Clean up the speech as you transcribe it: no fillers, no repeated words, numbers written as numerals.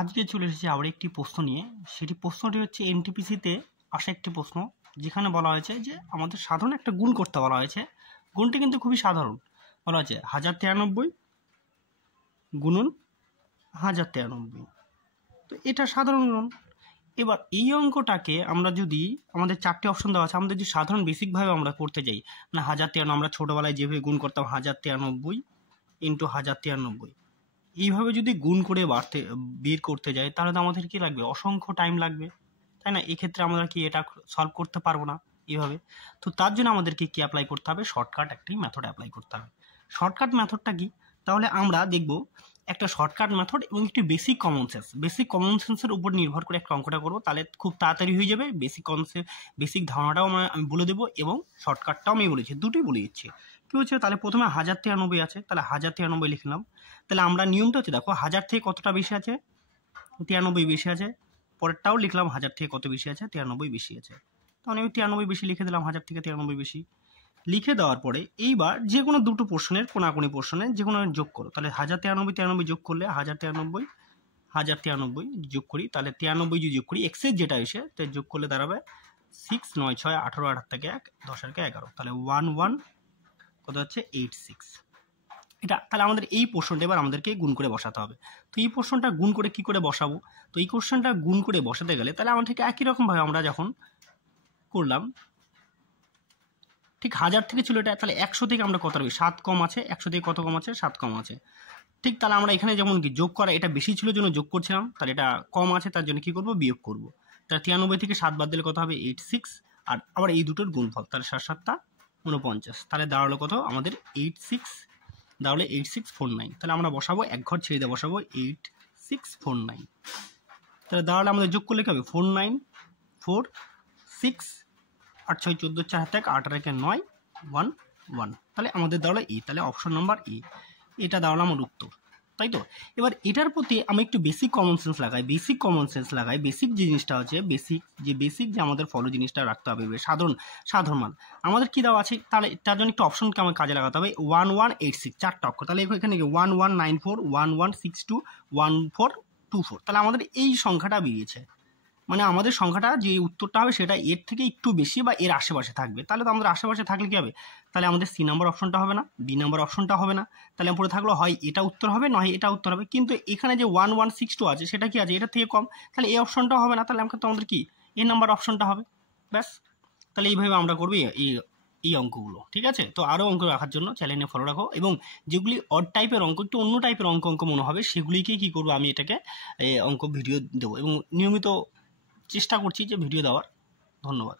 আজকে চলে এসেছি আবার একটি প্রশ্ন নিয়ে। সেটি প্রশ্নটি হচ্ছে এনটিপিসিতে আসা একটি প্রশ্ন, যেখানে বলা হয়েছে যে আমাদের সাধারণ একটা গুণ করতে বলা হয়েছে। গুণটি কিন্তু খুবই সাধারণ। বলা হয়েছে 1093 গুণন 1093। তো এটা সাধারণ গুণ। এবার এই অঙ্কটাকে আমরা যদি, আমাদের চারটি অপশন দেওয়া আছে, আমাদের যদি সাধারণ বেসিকভাবে আমরা করতে যাই, না 1093 আমরা ছোটোবেলায় যেভাবে গুণ করতাম 1093 ইন্টু 1093, এইভাবে যদি গুণ করে বের করতে যাই, তাহলে তো আমাদের কি লাগবে, অসংখ্য টাইম লাগবে, তাই না? এক্ষেত্রে আমরা কি এটা সলভ করতে পারবো না এইভাবে। তো তার জন্য আমাদেরকে কি অ্যাপ্লাই করতে হবে, শর্টকাট একটি মেথড অ্যাপ্লাই করতে হবে। শর্টকাট মেথডটা কি, তাহলে আমরা দেখব একটা শর্টকাট মেথড এবং একটি বেসিক কমন সেন্সের উপর নির্ভর করে একটা অঙ্কটা করবো, তাহলে খুব তাড়াতাড়ি হয়ে যাবে। বেসিক ধারণাটাও আমি বলে দেবো এবং শর্টকাটটাও আমি বলেছি, দুটোই বলে দিচ্ছি। কি হচ্ছে, তাহলে প্রথমে 1093 আছে, তাহলে 1093 লিখলাম। তাহলে আমরা নিয়মটা হচ্ছে, দেখো 1000 থেকে কতটা বেশি আছে, 93 বেশি আছে। পরেরটাও লিখলাম 1000 থেকে কত বেশি আছে, 93 বেশি আছে। তখন আমি 93 বেশি লিখে দিলাম, 1000 থেকে 93 বেশি লিখে দেওয়ার পরে এইবার যে কোনো দুটো পোর্শনের কোনাকুনি পোর্শনে যে কোনো যোগ করো। তাহলে 1093 যোগ করলে 1093 যোগ করি, তাহলে 93 যদি যোগ করি এক্সের যেটা এসে, তাই যোগ করলে দাঁড়াবে 6 9 6 18 8 থেকে 1 10 আর 11, তাহলে 11 কত হচ্ছে 86। এটা তাহলে আমাদের এই পোর্শনটা এবার আমাদেরকে গুণ করে বসাতে হবে। তো এই পোর্শনটা গুণ করে কি করে বসাবো, তো এই কোশ্চেনটা গুণ করে বসাতে গেলে তাহলে আমার ঠিক একই রকমভাবে আমরা যখন করলাম, ঠিক 1000 থেকে ছিল এটা, তাহলে 100 থেকে আমরা কত রাখবো, 7 কম আছে, 100 থেকে কত কম আছে, 7 কম আছে। ঠিক তাহলে আমরা এখানে যেমন কি যোগ করা, এটা বেশি ছিল জন্য যোগ করছিলাম, তাহলে এটা কম আছে তার জন্য কি করব, বিয়োগ করব। তাহলে 93 থেকে 7 বাদ দিলে কত হবে, 86। আর আবার এই দুটোর গুণফল, তাহলে 7 7 49, তাহলে দাঁড়ালো কত আমাদের 86, দাঁড়ালে 8649। তাহলে আমরা বসাবো এক ঘর ছেড়ে দিয়ে বসাবো 8649। তাহলে দাঁড়ালে আমাদের যোগ করলে কি হবে, 49 4 6 8 6 14 4 থেকে 8 আর 9 1 1, তাহলে আমাদের দাঁড়ালো এ। তাহলে অপশন নাম্বার এ, এটা দাঁড়ালো আমার উত্তর, তাই তো? এবার এটার প্রতি আমি একটু বেসিক কমন সেন্স লাগাই। বেসিক যে জিনিসটা হচ্ছে, বেসিক যে আমাদের ফলো জিনিসটা রাখতে হবে, সাধারণ মান আমাদের কি দেওয়া আছে, তাহলে তার জন্য একটু অপশনকে আমার কাজে লাগাতে হবে। 1186 চারটা অক্ষর, তাহলে এখানে 1194 1162 1424, তাহলে আমাদের এই সংখ্যাটা বেরিয়েছে। মানে আমাদের সংখ্যাটা যে উত্তরটা হবে সেটা এর থেকে একটু বেশি বা এর আশেপাশে থাকবে। তাহলে তো আমাদের আশেপাশে থাকলে কি হবে, তাহলে আমাদের সি নাম্বার অপশনটা হবে না, বি নাম্বার অপশনটা হবে না, তাহলে পরে থাকলো হয় এটা উত্তর হবে, নয় এটা উত্তর হবে। কিন্তু এখানে যে 1162 আছে সেটা কি আছে, এটা থেকে কম, তাহলে এই অপশনটাও হবে না, তাহলে আমাদের কি এ নাম্বার অপশনটা হবে। ব্যাস, তাহলে এইভাবে আমরা করবো এই অঙ্কগুলো। ঠিক আছে, তো আরও অঙ্ক রাখার জন্য চ্যানেলে ফলো রাখো, এবং যেগুলি অড টাইপের অঙ্ক, একটু অন্য টাইপের অঙ্ক মনে হবে, সেগুলিকে কি করবো, আমি এটাকে অঙ্ক ভিডিও দেবো এবং নিয়মিত চেষ্টা করছি যে ভিডিও দেওয়ার। ধন্যবাদ।